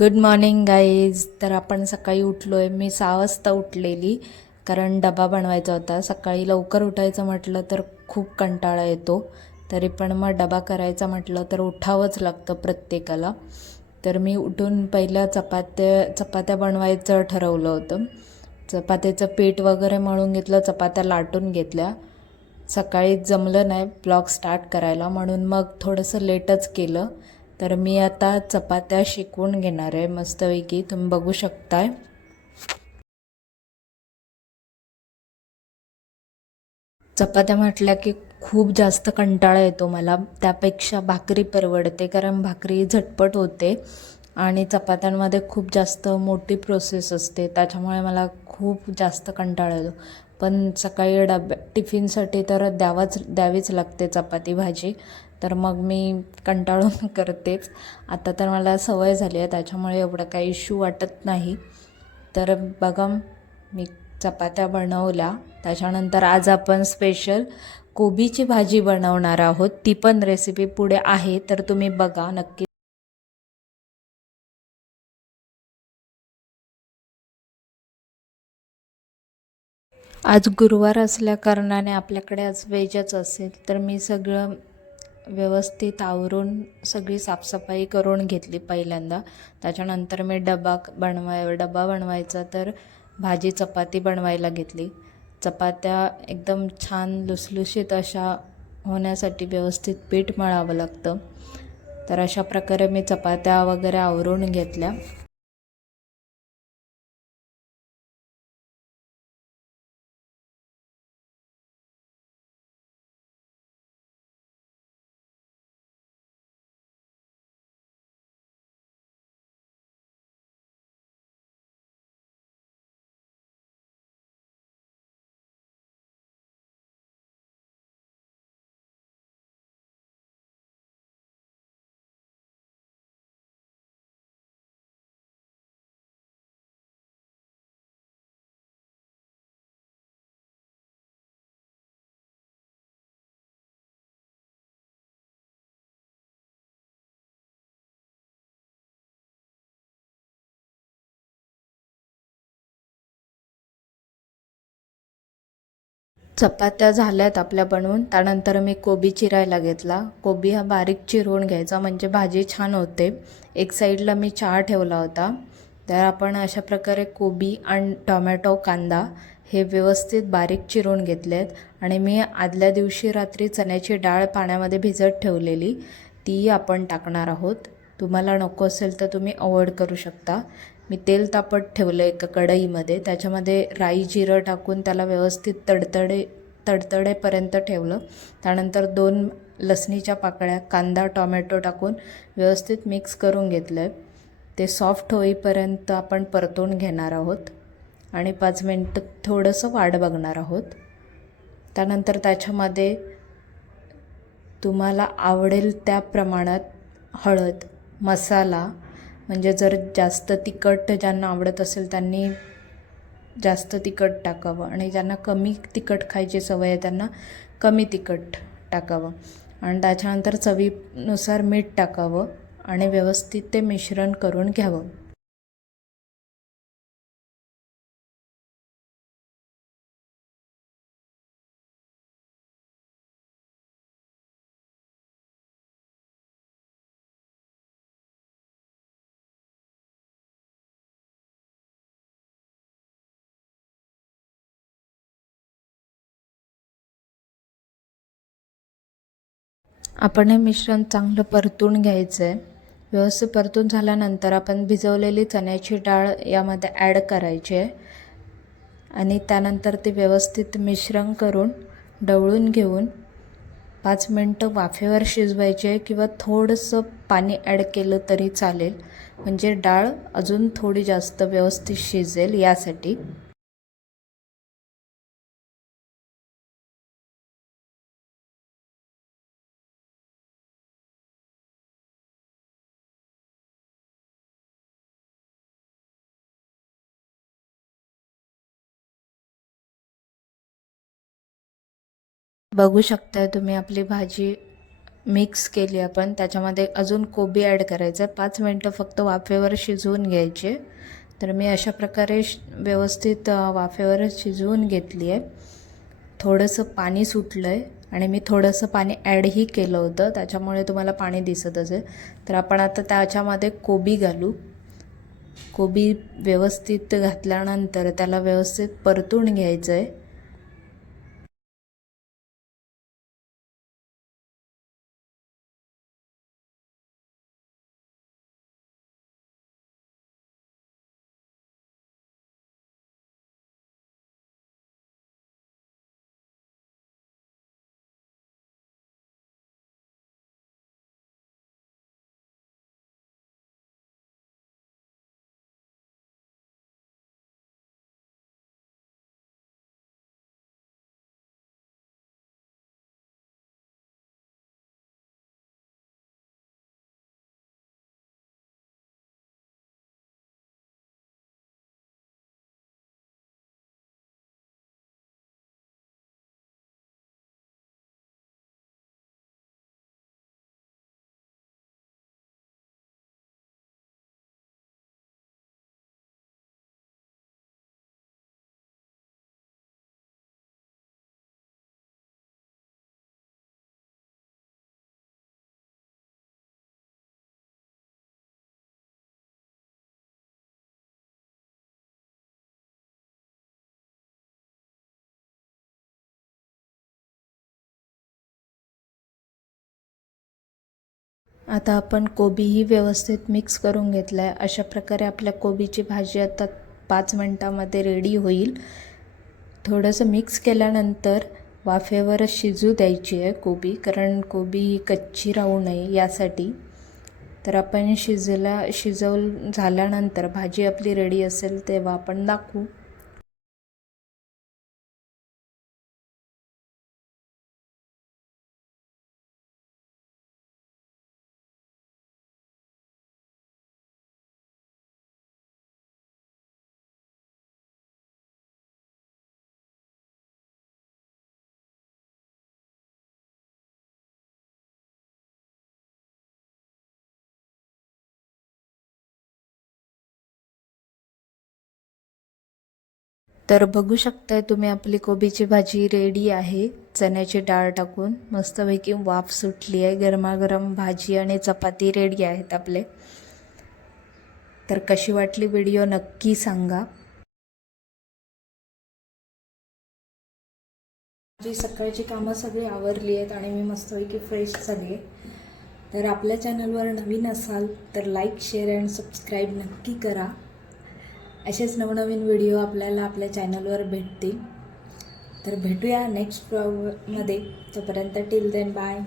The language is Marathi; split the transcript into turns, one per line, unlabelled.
गुड मॉर्निंग गाईज तर आपण सकाळी उठलो आहे मी सहा वाजता उठलेली कारण डबा बनवायचा होता. सकाळी लवकर उठायचं म्हटलं तर खूप कंटाळा येतो. तरी पण मग डबा करायचा म्हटलं तर उठावंच लागतं प्रत्येकाला. तर मी उठून पहिल्या चपात्या चपात्या बनवायचं ठरवलं होतं. चपात्याचं पीठ वगैरे मळून घेतलं चपात्या लाटून घेतल्या. सकाळी जमलं नाही ब्लॉग स्टार्ट करायला. म्हणून मग थोडंसं लेटच केलं. तर मी आता चपात्या शिकवून घेणार आहे. मस्तपैकी तुम्ही बघू शकताय. चपात्या म्हटल्या की खूप जास्त कंटाळा येतो मला. त्यापेक्षा भाकरी परवडते कारण भाकरी झटपट होते आणि चपात्यांमध्ये खूप जास्त मोठी प्रोसेस असते. त्याच्यामुळे मला खूप जास्त कंटाळा येतो. पण सकाळी डब्या टिफिनसाठी तर द्यावाच द्यावीच लागते चपाती भाजी. तर मग मी कंटाळून करतेच. आता तर मला सवय झाली आहे त्याच्यामुळे एवढं काही इश्यू वाटत नाही. तर बघा मी चपात्या बनवल्या. त्याच्यानंतर आज आपण स्पेशल कोबीची भाजी बनवणार आहोत. ती पण रेसिपी पुढे आहे तर तुम्ही बघा नक्की. आज गुरुवार असल्या कारणाने आपल्याकडे आज व्हेजच असेल तर मी सगळं व्यवस्थित आवरून सगळी साफसफाई करून घेतली पहिल्यांदा. त्याच्यानंतर मी डबा बनवाय डबा बनवायचा तर भाजी चपाती बनवायला घेतली. चपात्या एकदम छान लुसलुशीत अशा होण्यासाठी व्यवस्थित पीठ मळावं लागतं. तर अशा प्रकारे मी चपात्या वगैरे आवरून घेतल्या. चपात्या झाल्यात आपल्या बनवून. त्यानंतर मी कोबी चिरायला घेतला. कोबी हा बारीक चिरवून घ्यायचा म्हणजे भाजी छान होते. एक साईडला मी चहा ठेवला होता. तर आपण अशा प्रकारे कोबी आणि टोमॅटो कांदा हे व्यवस्थित बारीक चिरून घेतले आहेत आणि मी आदल्या दिवशी रात्री चण्याची डाळ पाण्यामध्ये भिजत ठेवलेली ती आपण टाकणार आहोत. तुम्हाला नको असेल तर तुम्ही अवॉइड करू शकता. मी तेल तापत ठेवलं एका कढईमध्ये. त्याच्यामध्ये राई जिरं टाकून त्याला व्यवस्थित तडतडे तडतडेपर्यंत ठेवलं. त्यानंतर दोन लसणीच्या पाकळ्या कांदा टॉमॅटो टाकून व्यवस्थित मिक्स करून घेतलं आहे ते सॉफ्ट होईपर्यंत आपण परतून घेणार आहोत आणि पाच मिनटं थोडंसं वाढ बघणार आहोत. त्यानंतर त्याच्यामध्ये तुम्हाला आवडेल त्या प्रमाणात हळद मसाला म्हणजे जर जास्त तिखट ज्यांना आवडत असेल त्यांनी जास्त तिखट टाकावं. आणि ज्यांना कमी तिखट खायची सवय आहे त्यांना कमी तिखट टाकावं. आणि त्याच्यानंतर चवीनुसार मीठ टाकावं आणि व्यवस्थित ते मिश्रण करून घ्यावं. आपण हे मिश्रण चांगलं परतून घ्यायचं आहे व्यवस्थित परतून झाल्यानंतर आपण भिजवलेली चण्याची डाळ यामध्ये ॲड करायची आहे. आणि त्यानंतर ते व्यवस्थित मिश्रण करून डवळून घेऊन पाच मिनटं वाफेवर शिजवायचे आहे किंवा थोडंसं पाणी ॲड केलं तरी चालेल. म्हणजे डाळ अजून थोडी जास्त व्यवस्थित शिजेल यासाठी. बघू शकताय तुम्ही आपली भाजी मिक्स केली आपण. त्याच्यामध्ये अजून कोबी ॲड करायचं आहे पाच मिनटं फक्त वाफेवर शिजवून घ्यायचे. तर मी अशा प्रकारे व्यवस्थित वाफेवर शिजवून घेतली आहे थोडंसं पाणी सुटलं आहे आणि मी थोडंसं पाणी ॲडही केलं होतं. त्याच्यामुळे तुम्हाला पाणी दिसत असेल. तर आपण आता त्याच्यामध्ये कोबी घालू. कोबी व्यवस्थित घातल्यानंतर त्याला व्यवस्थित परतून घ्यायचं आहे आता आपण कोबीही व्यवस्थित मिक्स करून घेतला आहे अशा प्रकारे आपल्या कोबीची भाजी आता पाच मिनटामध्ये रेडी होईल. थोडंसं मिक्स केल्यानंतर वाफेवरच शिजू द्यायची आहे कोबी कारण कोबी ही कच्ची राहू नये यासाठी. तर आपण शिजला शिजव झाल्यानंतर भाजी आपली रेडी असेल तेव्हा आपण दाखवू. तर बघू शकताय तुम्ही आपली कोबीची भाजी रेडी आहे. चण्याची डाळ टाकून मस्तपैकी वाफ सुटली आहे. गरमागरम भाजी आणि चपाती रेडी आहेत आपले. तर कशी वाटली व्हिडिओ नक्की सांगा. माझी सकाळची कामं सगळी आवरली आहेत आणि मी मस्तपैकी फ्रेश झाली आहे. तर आपल्या चॅनलवर नवीन असाल तर लाईक शेअर अँड सबस्क्राईब नक्की करा. असेच नवनवीन व्हिडिओ आपल्याला आपल्या चॅनलवर भेटतील. तर भेटूया नेक्स्टमध्ये. तोपर्यंत टिल देन बाय